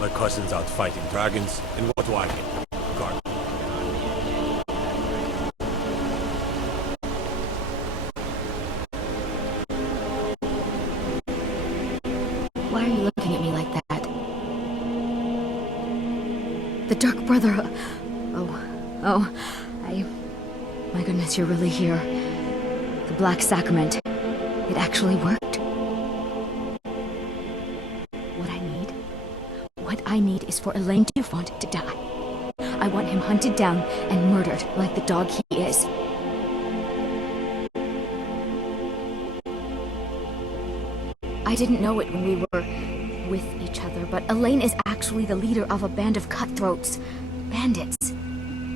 My cousin's out fighting dragons, and what do I get? Garbage. Why are you looking at me like that? The Dark Brother... My goodness, you're really here. The Black Sacrament. It actually worked. What I need is for Elaine Dufont to die. I want him hunted down and murdered like the dog he is. I didn't know it when we were with each other, but Elaine is actually the leader of a band of cutthroats. Bandits.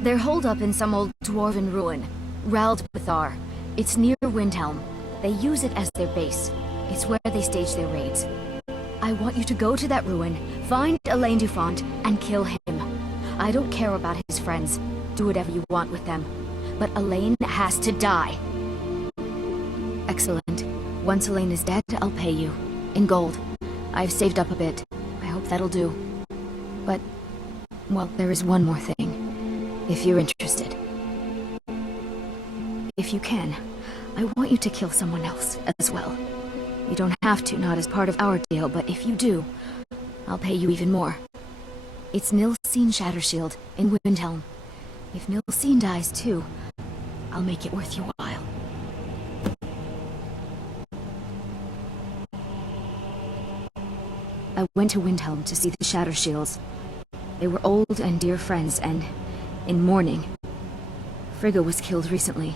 They're holed up in some old dwarven ruin. Raldbethar. It's near Windhelm. They use it as their base. It's where they stage their raids. I want you to go to that ruin, find Elaine Dufont, and kill him. I don't care about his friends. Do whatever you want with them. But Elaine has to die. Excellent. Once Elaine is dead, I'll pay you. In gold. I've saved up a bit. I hope that'll do. But, well, there is one more thing. If you're interested. If you can, I want you to kill someone else as well. You don't have to, not as part of our deal, but if you do, I'll pay you even more. It's Nilsine Shattershield in Windhelm. If Nilsine dies too, I'll make it worth your while. I went to Windhelm to see the Shattershields. They were old and dear friends, and in mourning. Frigga was killed recently.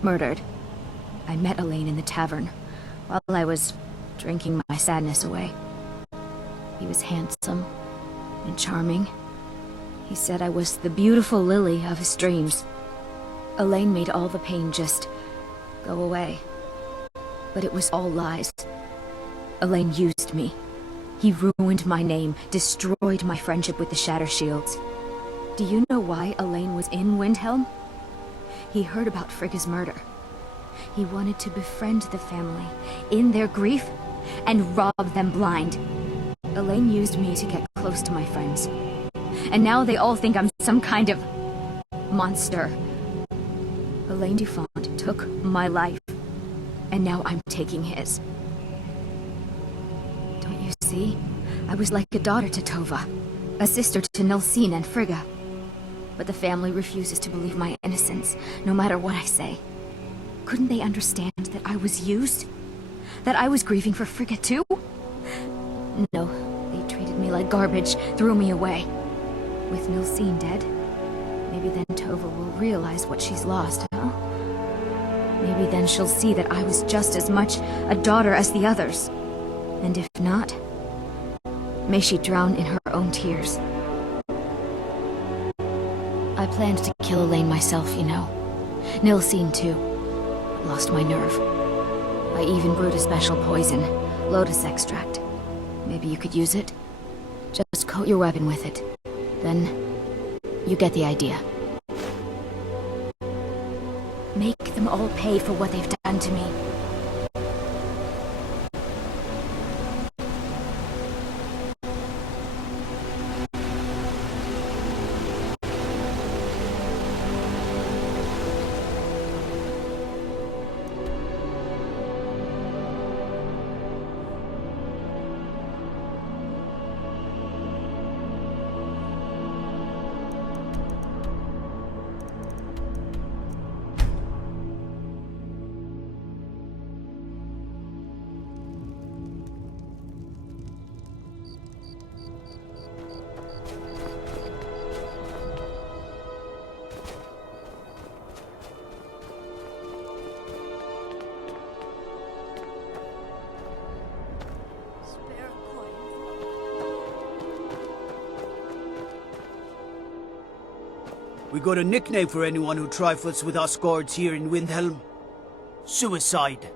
Murdered. I met Elaine in the tavern, while I was drinking my sadness away. He was handsome and charming. He said I was the beautiful lily of his dreams. Elaine made all the pain just go away. But it was all lies. Elaine used me. He ruined my name, destroyed my friendship with the Shattershields. Do you know why Elaine was in Windhelm? He heard about Frigga's murder. He wanted to befriend the family, in their grief, and rob them blind. Elaine used me to get close to my friends. And now they all think I'm some kind of monster. Elaine Dufont took my life, and now I'm taking his. Don't you see? I was like a daughter to Tova, a sister to Nilsine and Frigga. But the family refuses to believe my innocence, no matter what I say. Couldn't they understand that I was used? That I was grieving for Frigga too? No, they treated me like garbage, threw me away. With Nilsine dead, maybe then Tova will realize what she's lost, huh? Maybe then she'll see that I was just as much a daughter as the others. And if not, may she drown in her own tears. I planned to kill Elaine myself, you know. Nilsine too. But lost my nerve. I even brewed a special poison, lotus extract. Maybe you could use it? Just coat your weapon with it. Then, you get the idea. Make them all pay for what they've done to me. We got a nickname for anyone who trifles with us guards here in Windhelm. Suicide.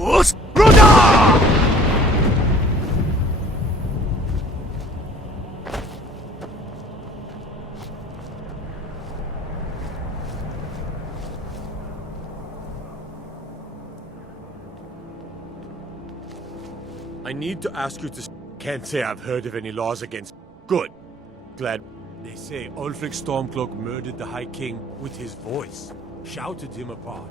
Sithis, brother! I need to ask you to... Can't say I've heard of any laws against... Good. Glad. They say Ulfric Stormcloak murdered the High King with his voice. Shouted him apart.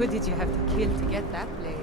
Who did you have to kill to get that blade?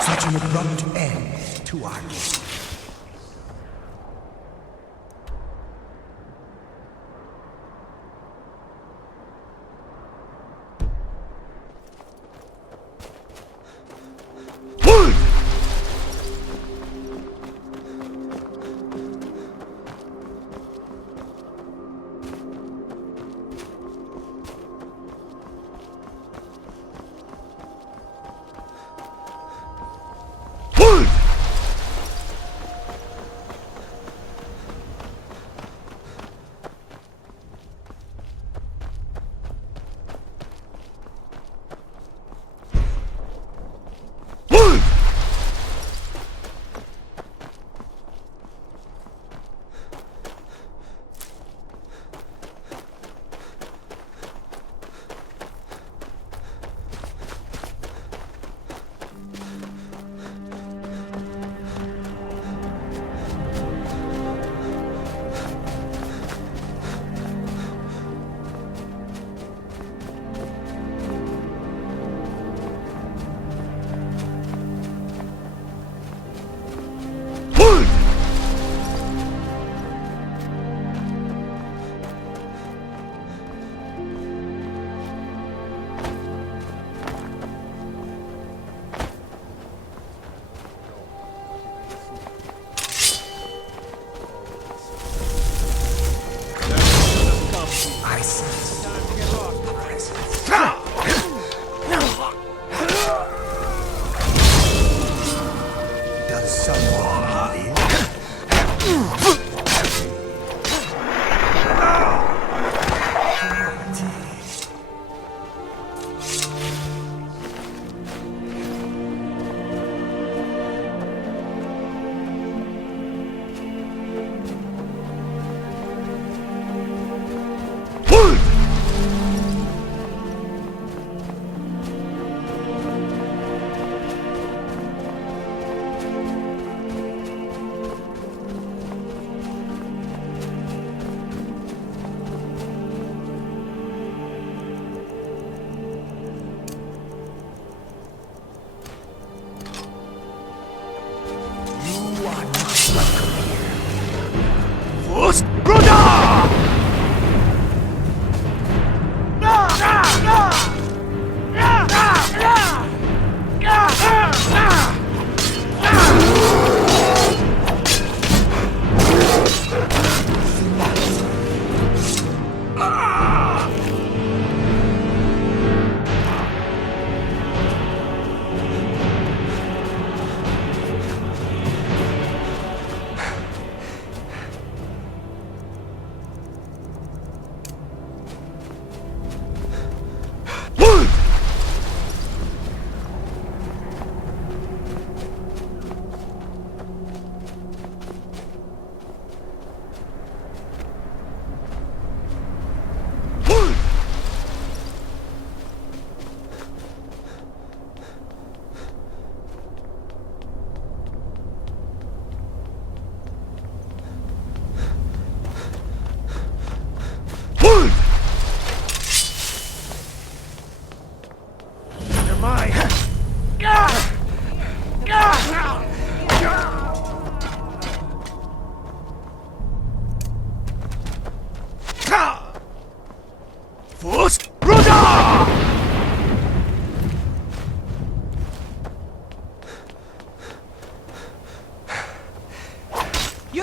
Such an abrupt end to our game.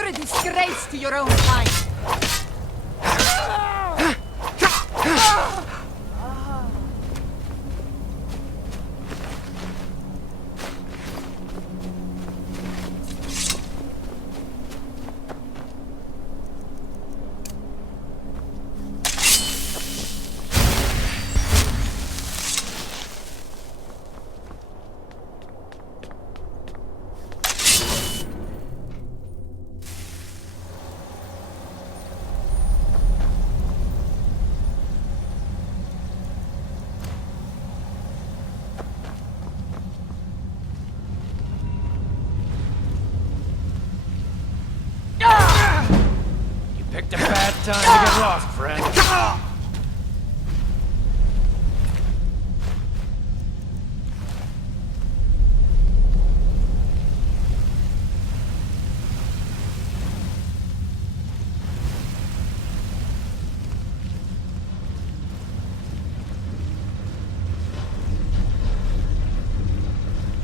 You're a disgrace to your own kind. Picked a bad time to get lost, friend.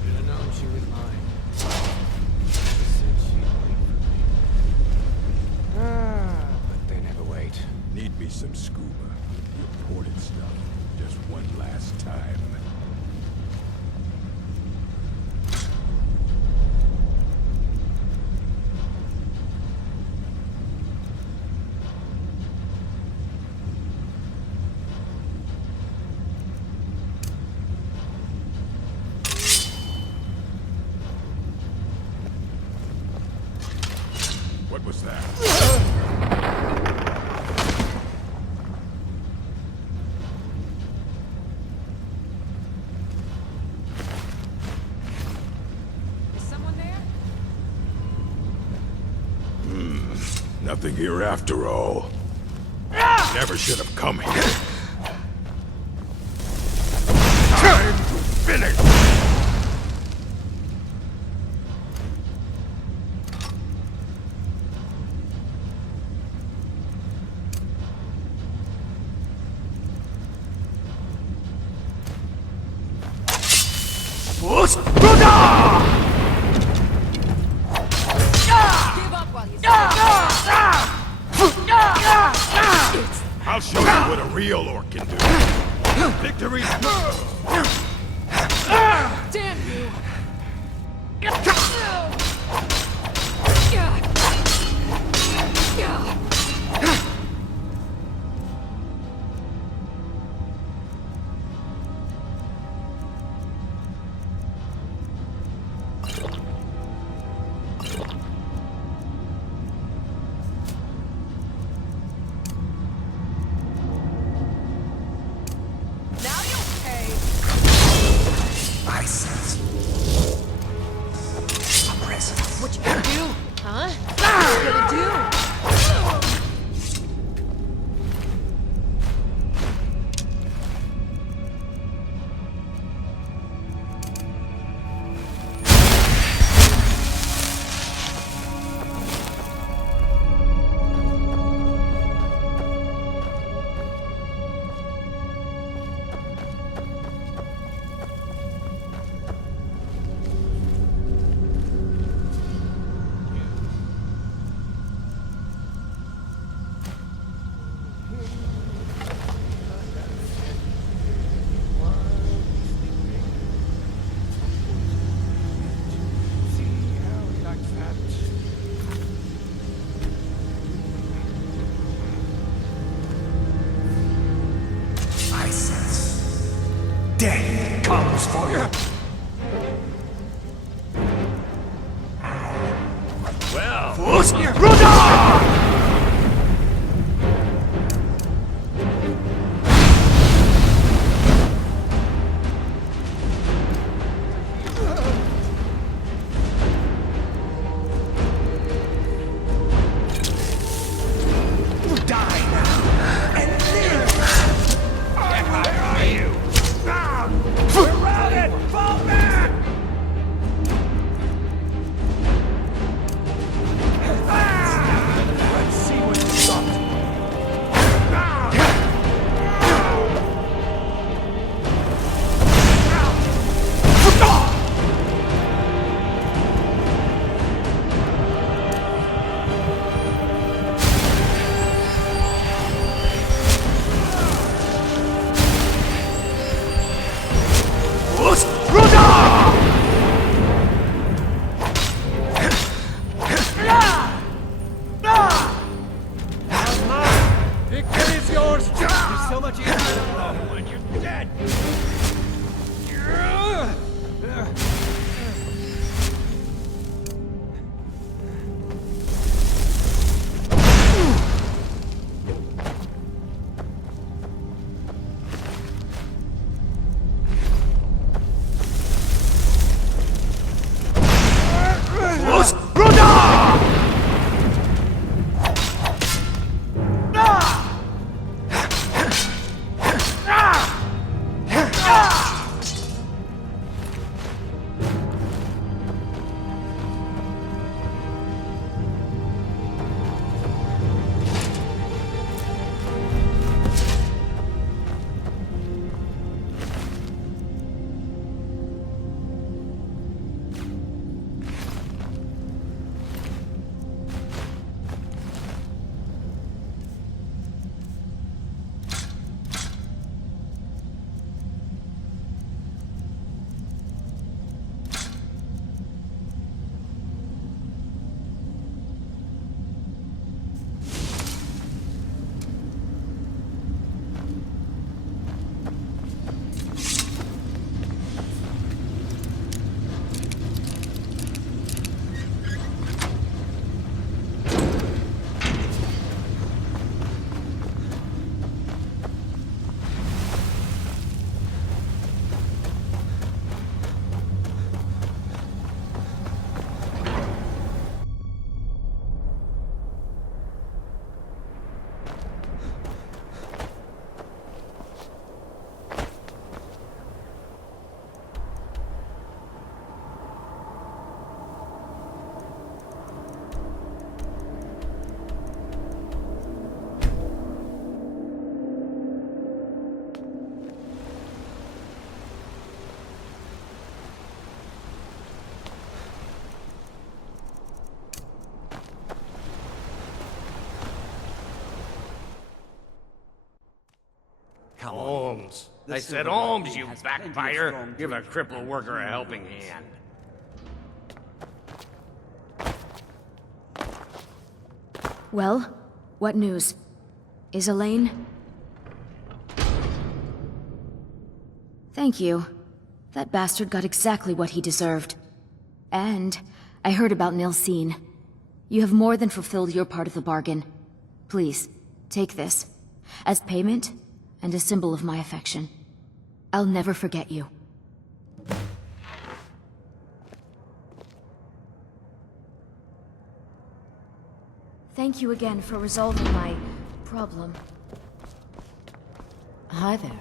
Should've known she was mine. She said she'd wait for me. But they never wait. Need me some scuba. The imported stuff. Just one last time. What was that? Is someone there? Nothing here after all. Never should have come here. Time to finish! Give up while he's I'll show you what a real orc can do. Victory's Damn you! Now you'll pay! I sense a presence. What you gonna do? Huh? What you gonna do? I sense death comes for you. Well, Die now and live. where are you? Surrounded! Fall back! Ah! I said alms, you backbiter! Give a crippled worker a helping hand. Well, what news? Is Elaine? Thank you. That bastard got exactly what he deserved. And I heard about Nilsine. You have more than fulfilled your part of the bargain. Please, take this. As payment, and a symbol of my affection. I'll never forget you. Thank you again for resolving my problem. Hi there.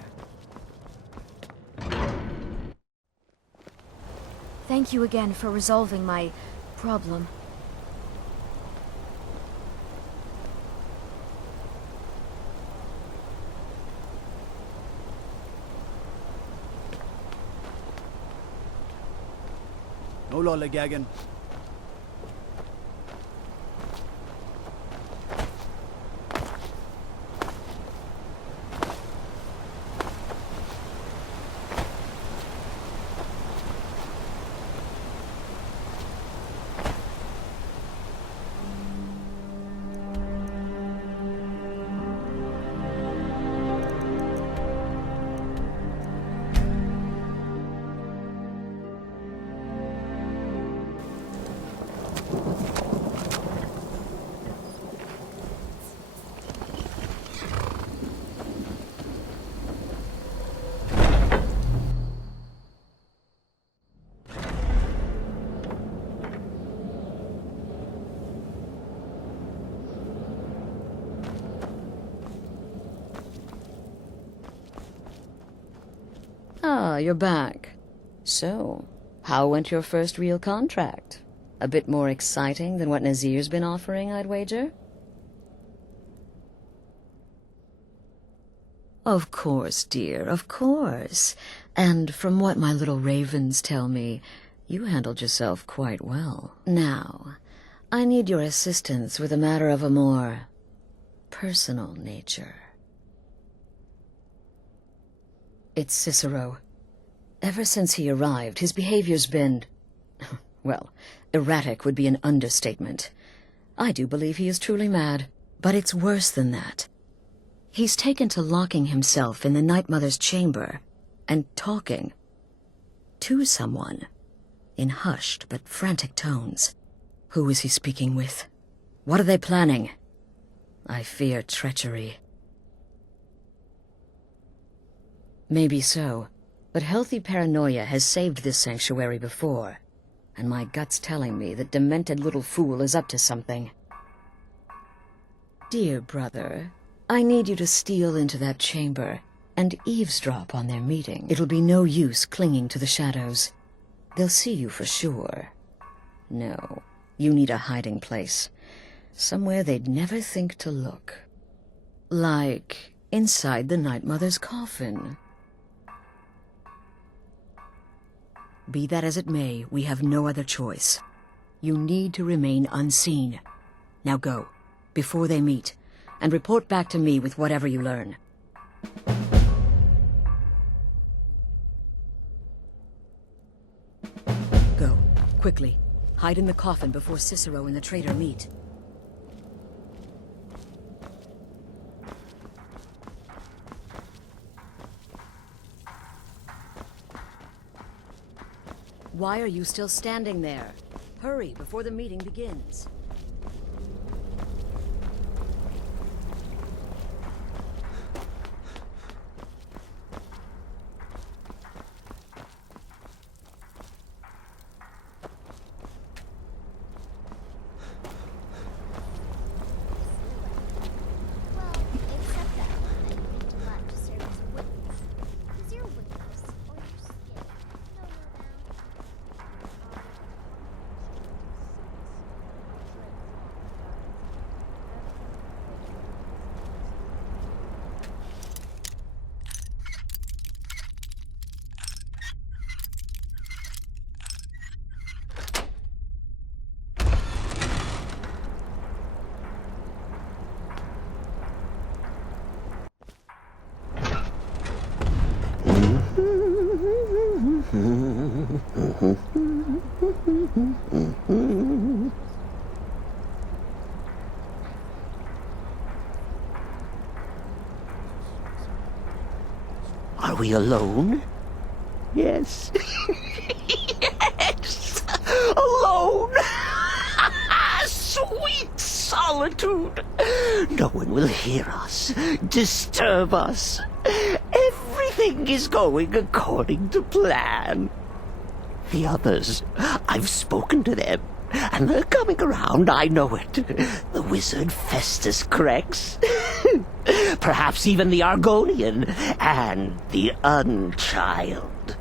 Thank you again for resolving my problem. No lollygagging. Ah, you're back. So, how went your first real contract? A bit more exciting than what Nazir's been offering, I'd wager? Of course, dear, of course. And from what my little ravens tell me, you handled yourself quite well. Now, I need your assistance with a matter of a more personal nature. It's Cicero. Ever since he arrived, his behavior's been... well, erratic would be an understatement. I do believe he is truly mad. But it's worse than that. He's taken to locking himself in the Night Mother's chamber and talking to someone in hushed but frantic tones. Who is he speaking with? What are they planning? I fear treachery. Maybe so, but healthy paranoia has saved this sanctuary before, and my gut's telling me that demented little fool is up to something. Dear brother, I need you to steal into that chamber and eavesdrop on their meeting. It'll be no use clinging to the shadows. They'll see you for sure. No, you need a hiding place. Somewhere they'd never think to look. Like inside the Night Mother's coffin. Be that as it may, we have no other choice. You need to remain unseen. Now go, before they meet, and report back to me with whatever you learn. Go, quickly. Hide in the coffin before Cicero and the traitor meet. Why are you still standing there? Hurry before the meeting begins. Are we alone? Yes. Yes! Alone! Sweet solitude! No one will hear us, disturb us. Everything is going according to plan. The others, I've spoken to them, and they're coming around, I know it. The wizard Festus Crex. Perhaps even the Argonian, and the Unchild.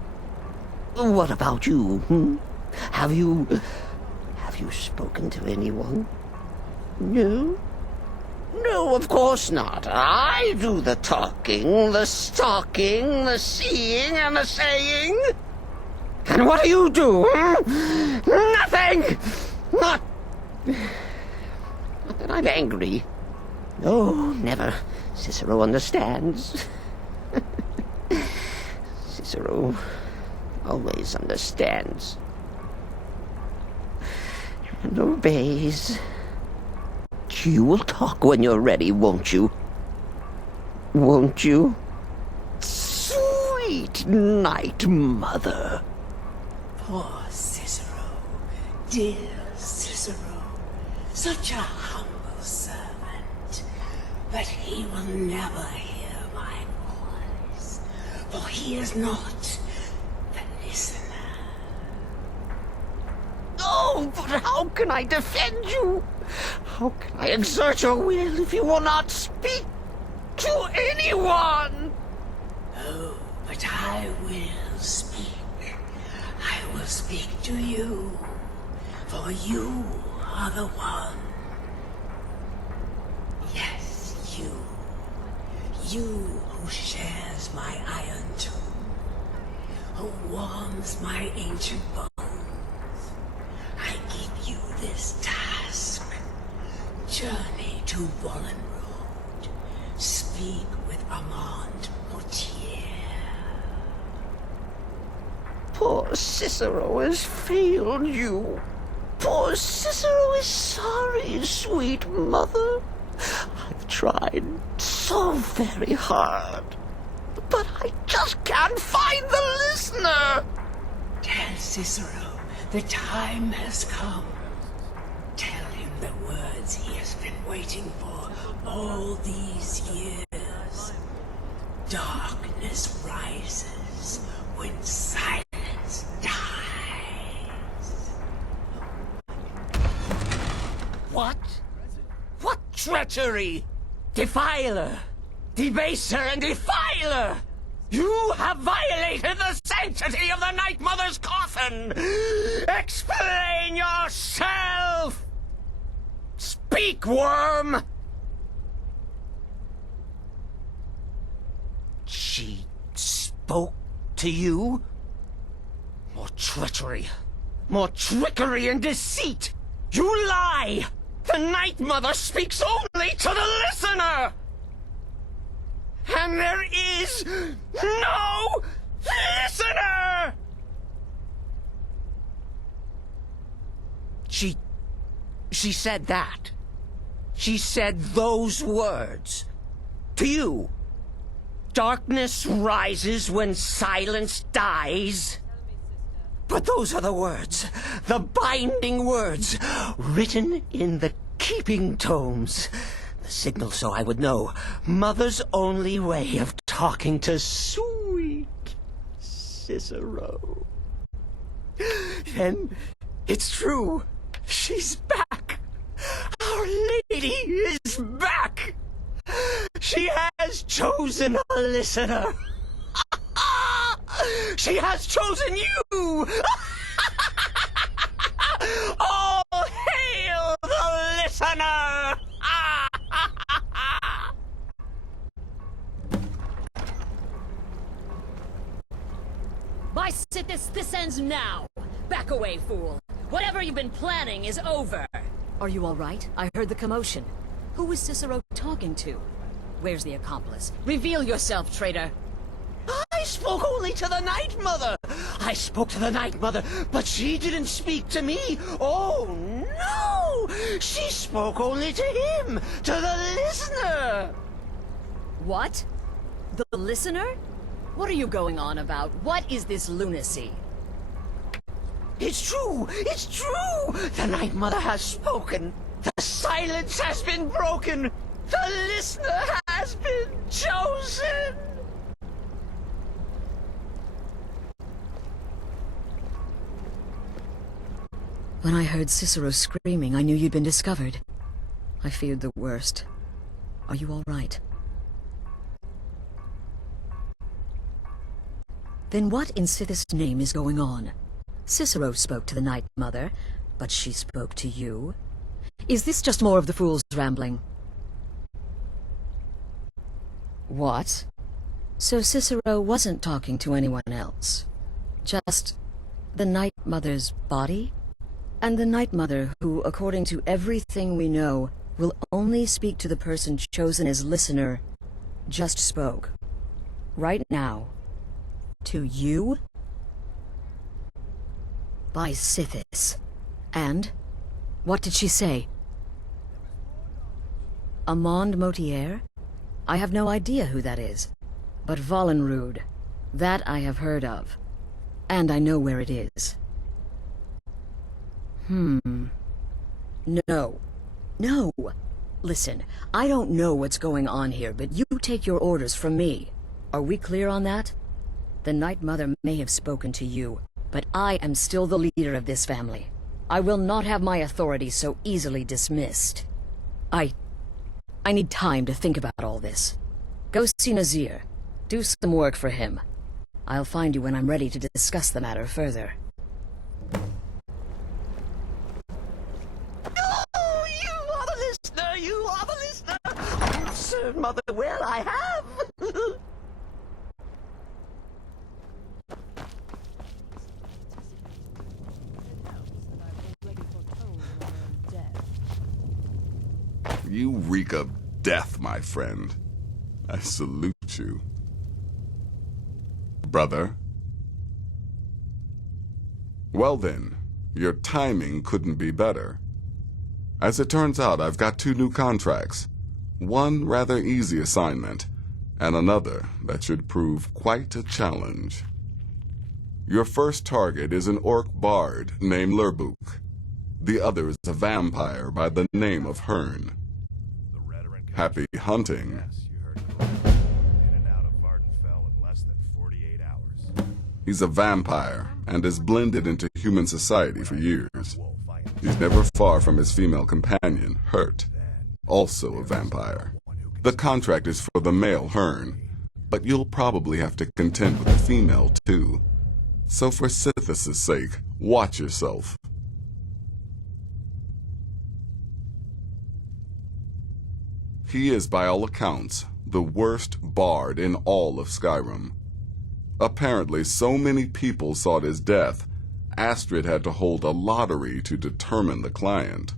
What about you, Have you spoken to anyone? No? No, of course not. I do the talking, the stalking, the seeing, and the saying. And what do you do, Nothing! Not that I'm angry. No, never. Cicero understands. Cicero always understands. And obeys. You will talk when you're ready, won't you? Won't you? Sweet night, Mother. Poor Cicero. Dear Cicero. Such a humble servant. But he will never hear my voice. For he is not the listener. Oh, but how can I defend you? How can I exert your will if you will not speak to anyone? Oh, but I will speak. I will speak to you. For you are the one. Yes, you. You who shares my iron tomb. Who warms my ancient bones. I give you this task. Journey to Wallen Road. Speak with Armand Mortier. Poor Cicero has failed you. Poor Cicero is sorry, sweet mother. I've tried so very hard, but I just can't find the listener. Tell Cicero the time has come. Tell him the words he has been waiting for all these years. Darkness rises when silence dies. What? What treachery? Defiler! Debaser and defiler! You have violated the sanctity of the Night Mother's coffin! Explain yourself! Speak, worm! She spoke to you? More treachery. More trickery and deceit! You lie! The Night Mother speaks only to the listener! And there is no listener! She said that. She said those words. To you. Darkness rises when silence dies. But those are the words, the binding words, written in the keeping tomes. The signal so I would know. Mother's only way of talking to sweet Cicero. And it's true. She's back. Our Lady is back. She has chosen a listener. She has chosen you. All hail the listener. By Sithis, this ends now. Back away, fool. Whatever you've been planning is over. Are you all right? I heard the commotion. Who was Cicero talking to? Where's the accomplice? Reveal yourself, traitor. I spoke only to the Night Mother. I spoke to the Night Mother, but she didn't speak to me. Oh, no! She spoke only to him, to the listener. What? The listener? What are you going on about? What is this lunacy? It's true! It's true! The Night Mother has spoken. The silence has been broken. The listener has been chosen! When I heard Cicero screaming, I knew you'd been discovered. I feared the worst. Are you all right? Then what in Sithis' name is going on? Cicero spoke to the Night Mother, but she spoke to you? Is this just more of the fool's rambling? What? So Cicero wasn't talking to anyone else? Just the Night Mother's body? And the Night Mother, who, according to everything we know, will only speak to the person chosen as listener, just spoke. Right now. To you? By Sithis. And? What did she say? Amand Motier? I have no idea who that is. But Vollenrud, that I have heard of. And I know where it is. No. No. Listen, I don't know what's going on here, but you take your orders from me. Are we clear on that? The Night Mother may have spoken to you, but I am still the leader of this family. I will not have my authority so easily dismissed. I need time to think about all this. Go see Nazir. Do some work for him. I'll find you when I'm ready to discuss the matter further. Oh, you are the listener! You are the listener! I've served Mother well, I have! You reek of death, my friend. I salute you. Brother? Well then, your timing couldn't be better. As it turns out, I've got 2 new contracts. One rather easy assignment, and another that should prove quite a challenge. Your first target is an orc bard named Lurbuk. The other is a vampire by the name of Hearn. Happy hunting. He's a vampire and has blended into human society for years. He's never far from his female companion, Hurt, also a vampire. The contract is for the male Hearn, but you'll probably have to contend with the female too. So for Sithis' sake, watch yourself. He is, by all accounts, the worst bard in all of Skyrim. Apparently, so many people sought his death, Astrid had to hold a lottery to determine the client.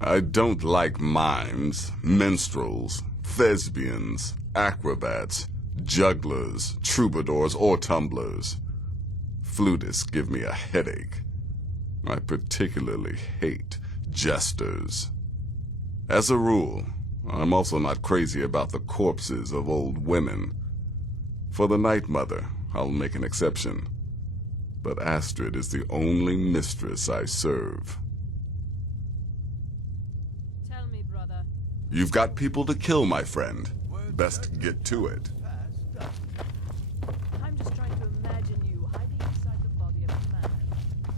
I don't like mimes, minstrels, thespians, acrobats, jugglers, troubadours, or tumblers. Flutists give me a headache. I particularly hate jesters. As a rule, I'm also not crazy about the corpses of old women. For the Night Mother, I'll make an exception. But Astrid is the only mistress I serve. Tell me, brother. You've got people to kill, my friend. Best get to it. I'm just trying to imagine you hiding inside the body of a man.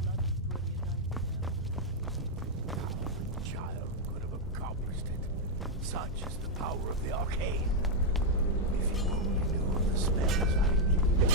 Bloody brilliant idea. Child could have accomplished it. Such is the power of the arcane. If you only knew of the spells I give.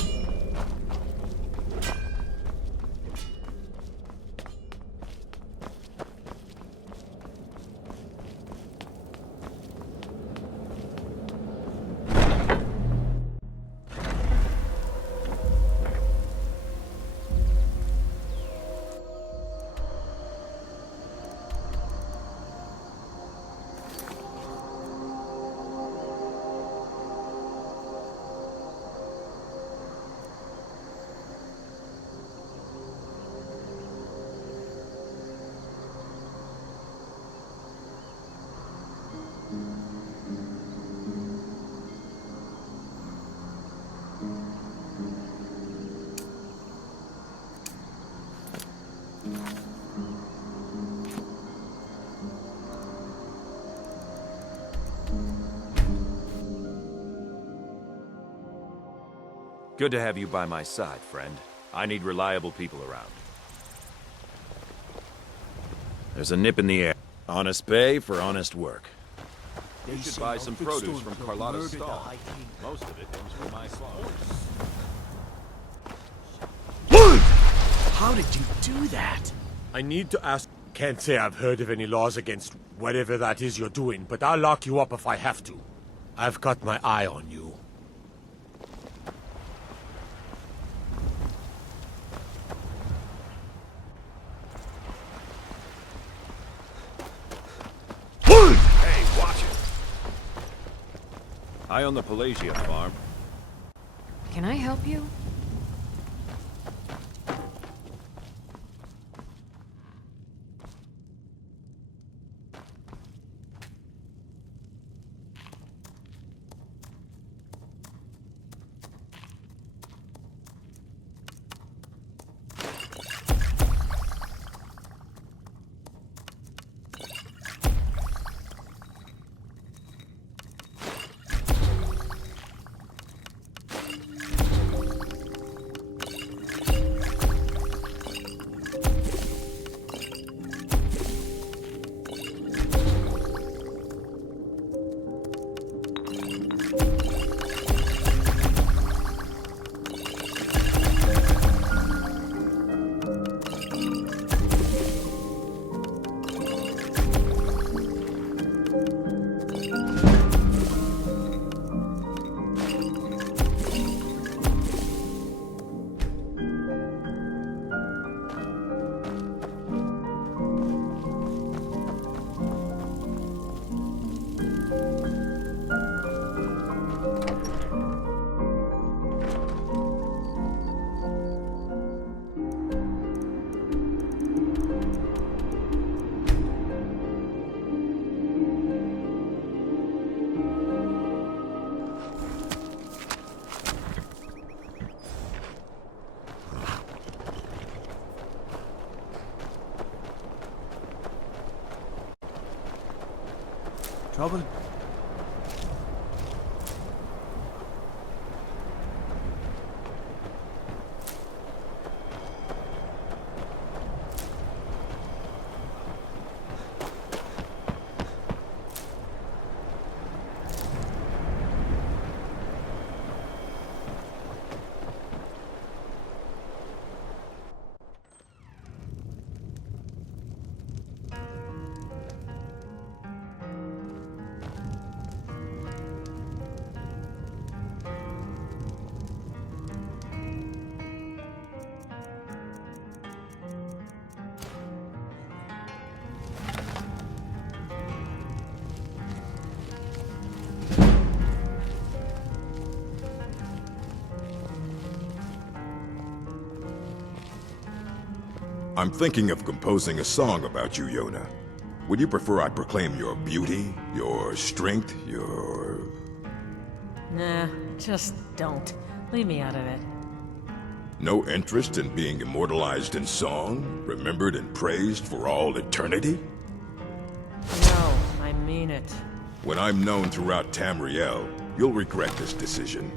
Good to have you by my side, friend. I need reliable people around. There's a nip in the air. Honest pay for honest work. You should buy some produce from Carlotta's stall. Most of it comes from my farm. How did you do that? I need to ask... Can't say I've heard of any laws against whatever that is you're doing, but I'll lock you up if I have to. I've got my eye on you. Hey, watch it! I own the Pelagia farm. Can I help you? Trouble? I'm thinking of composing a song about you, Yona. Would you prefer I proclaim your beauty, your strength, your... Nah, just don't. Leave me out of it. No interest in being immortalized in song, remembered and praised for all eternity? No, I mean it. When I'm known throughout Tamriel, you'll regret this decision.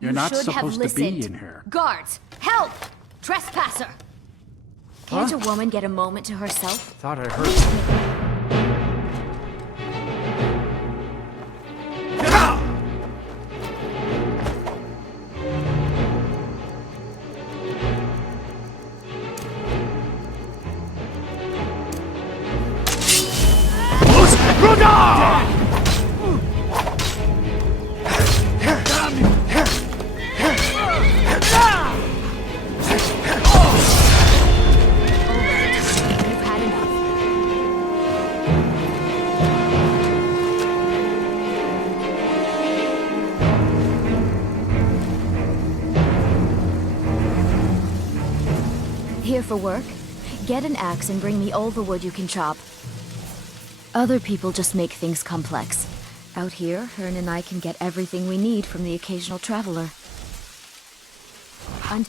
You're You not should have supposed to be listened. in here. Guards! Help! Trespasser! Can't Huh? a woman get a moment to herself? Thought I heard. You've had enough. Here for work? Get an axe and bring me all the wood you can chop. Other people just make things complex. Out here, Hearn and I can get everything we need from the occasional traveler. And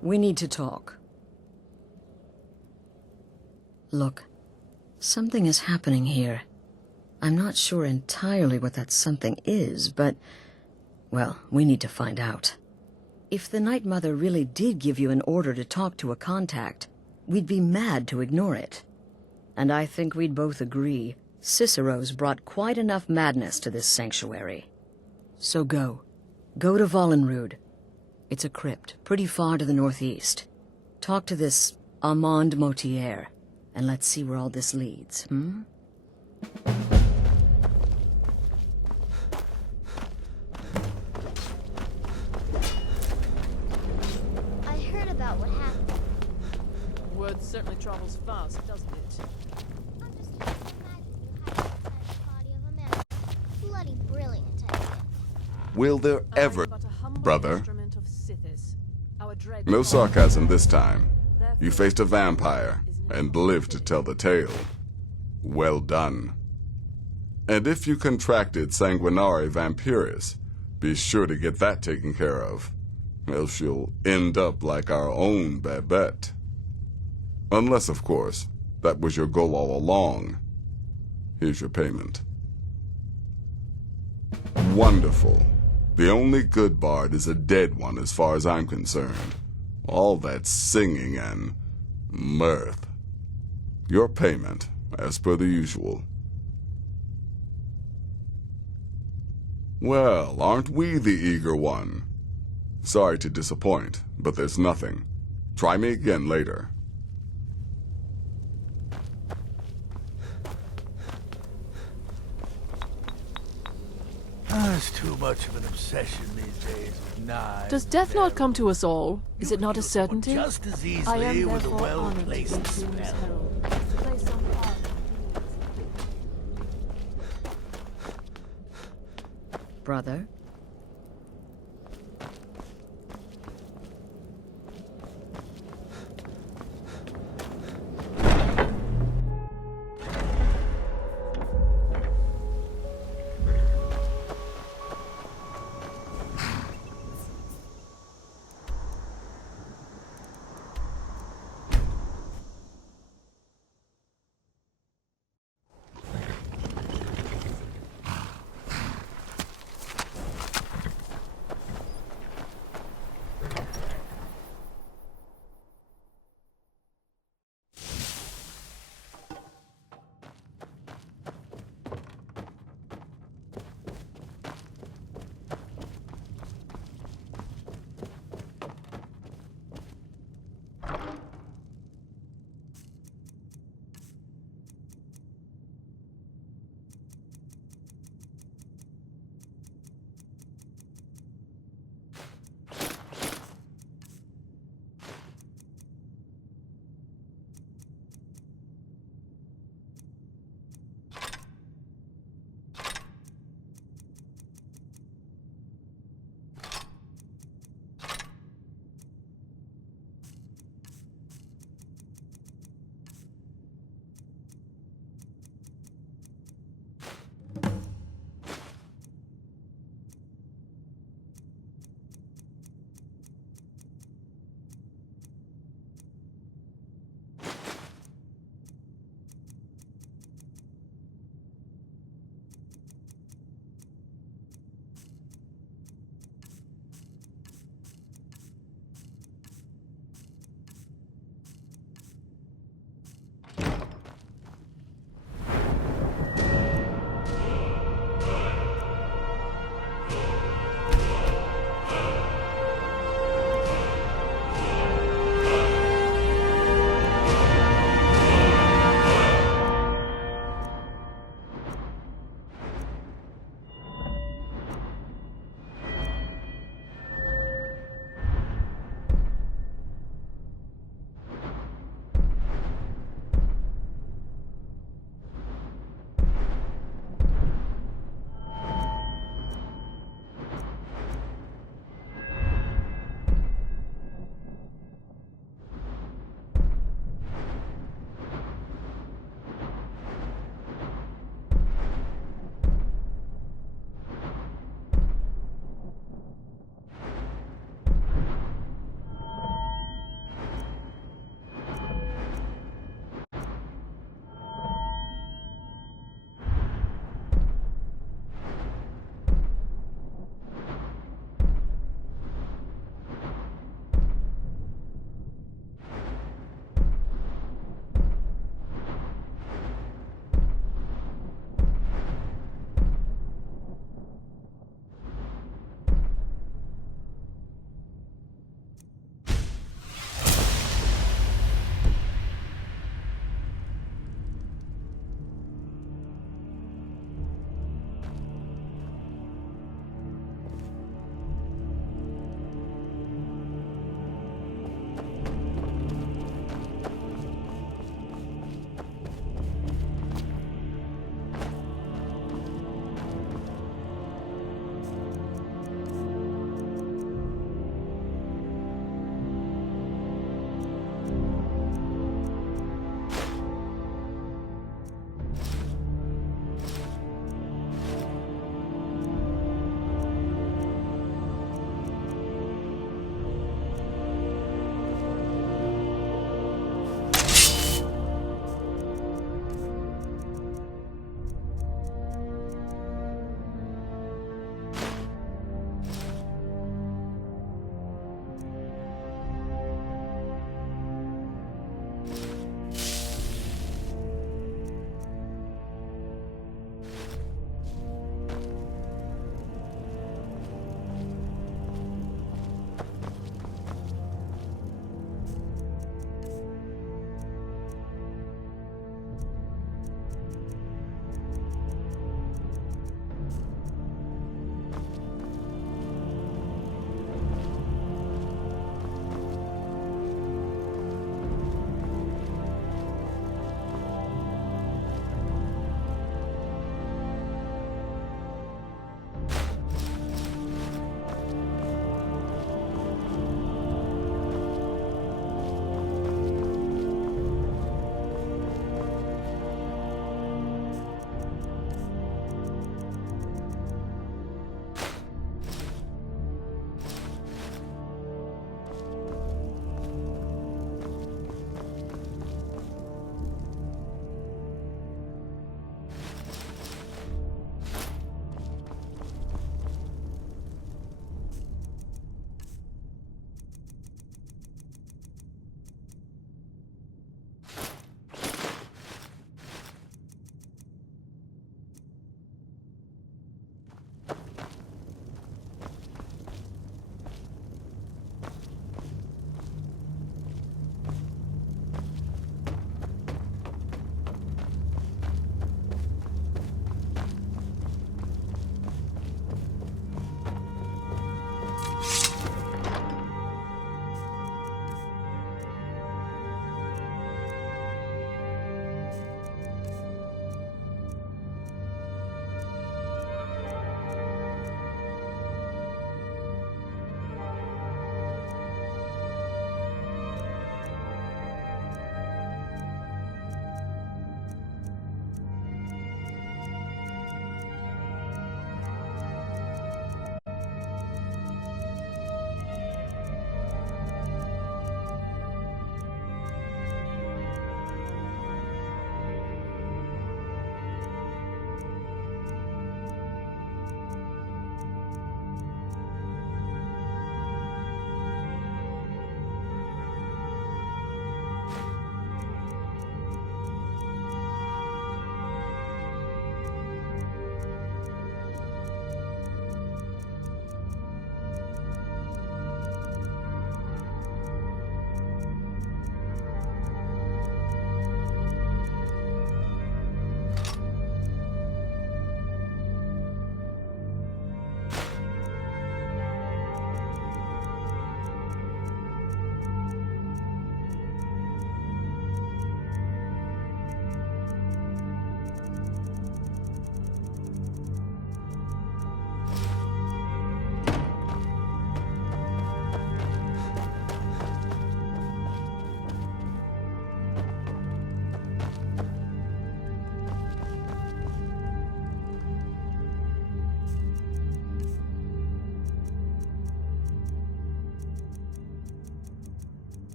We need to talk. Look, something is happening here. I'm not sure entirely what that something is, but, well, we need to find out. If the Night Mother really did give you an order to talk to a contact, we'd be mad to ignore it. And I think we'd both agree Cicero's brought quite enough madness to this sanctuary. So go. Go to Vollenrud. It's a crypt, pretty far to the northeast. Talk to this Armand Motier, and let's see where all this leads, I heard about what happened. Word certainly travels fast, doesn't it? I'm just trying to imagine you hiding inside the body of a man. Bloody brilliant idea. Will there ever, But a humble brother? instrument of Sithis, our dread No god. sarcasm this time. You faced a vampire and lived to tell the tale. Well done. And if you contracted sanguinare vampiris, be sure to get that taken care of, else you'll end up like our own Babette. Unless, of course, that was your goal all along. Here's your payment. Wonderful. The only good bard is a dead one as far as I'm concerned. All that singing and mirth. Your payment, as per the usual. Well, aren't we the eager one? Sorry to disappoint, but there's nothing. Try me again later. It's too much of an obsession these days with knives. Does death not come to us all? Is it not a certainty? Just as I easily am with a therefore honored to be well-placed Doom's spell. herald, to play some part. Brother?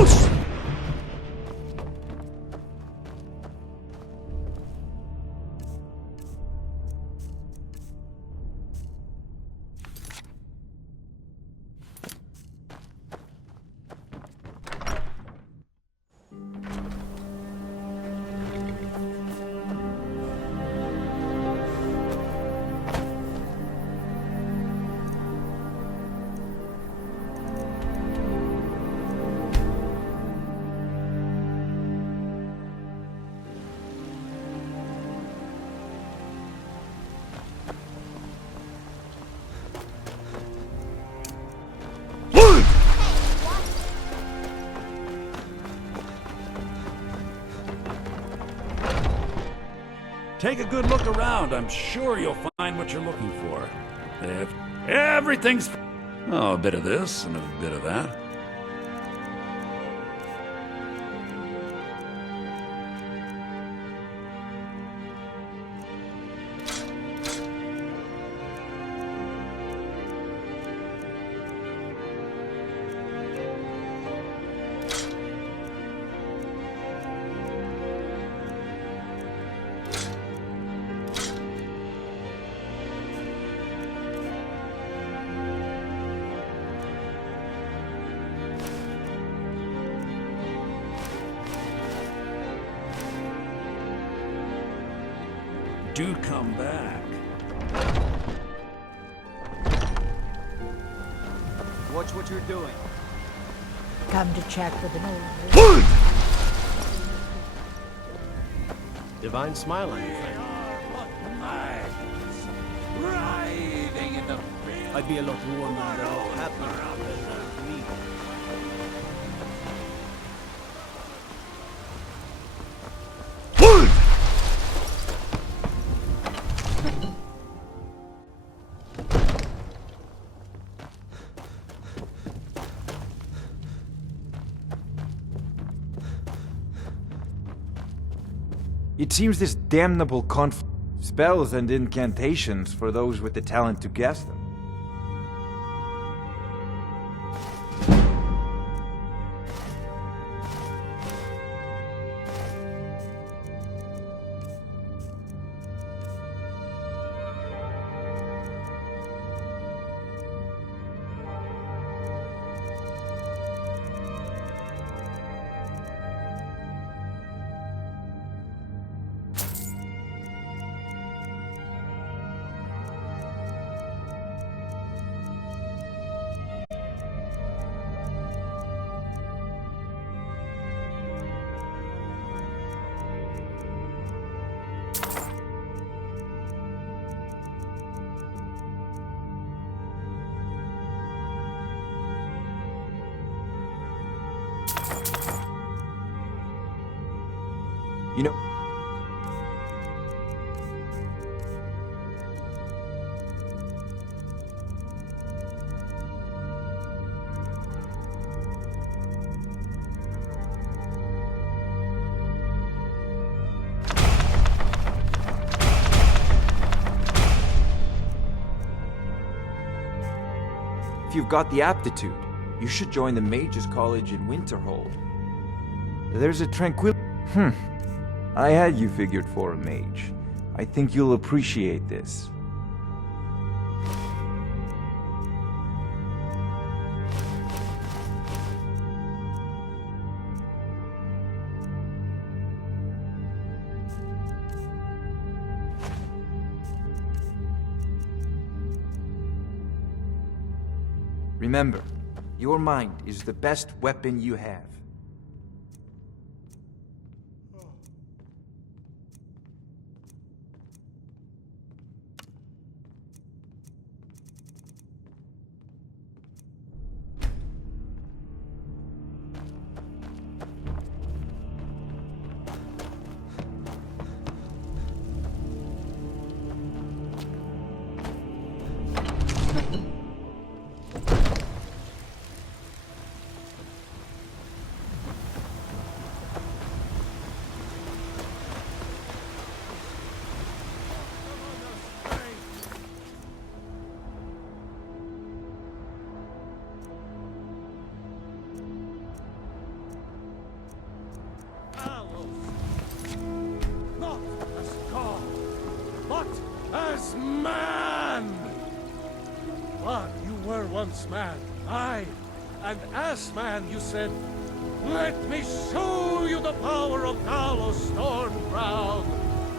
Loose! Take a good look around. I'm sure you'll find what you're looking for. Everything's... Oh, a bit of this and a bit of that. Do come back. Watch what you're doing. Come to chat with an old... Divine smile on you, friend. Riding in the field. I'd be a lot warmer and a lot happier than me. It seems this damnable spells and incantations for those with the talent to guess them. You know... If you've got the aptitude, you should join the Mages College in Winterhold. There's a tranquil... I had you figured for a mage. I think you'll appreciate this. Remember, your mind is the best weapon you have. were once man, aye, and as man you said, "Let me show you the power of Talos Stormcrown,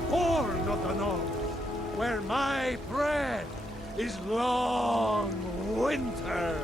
born of the North, where my bread is long winter."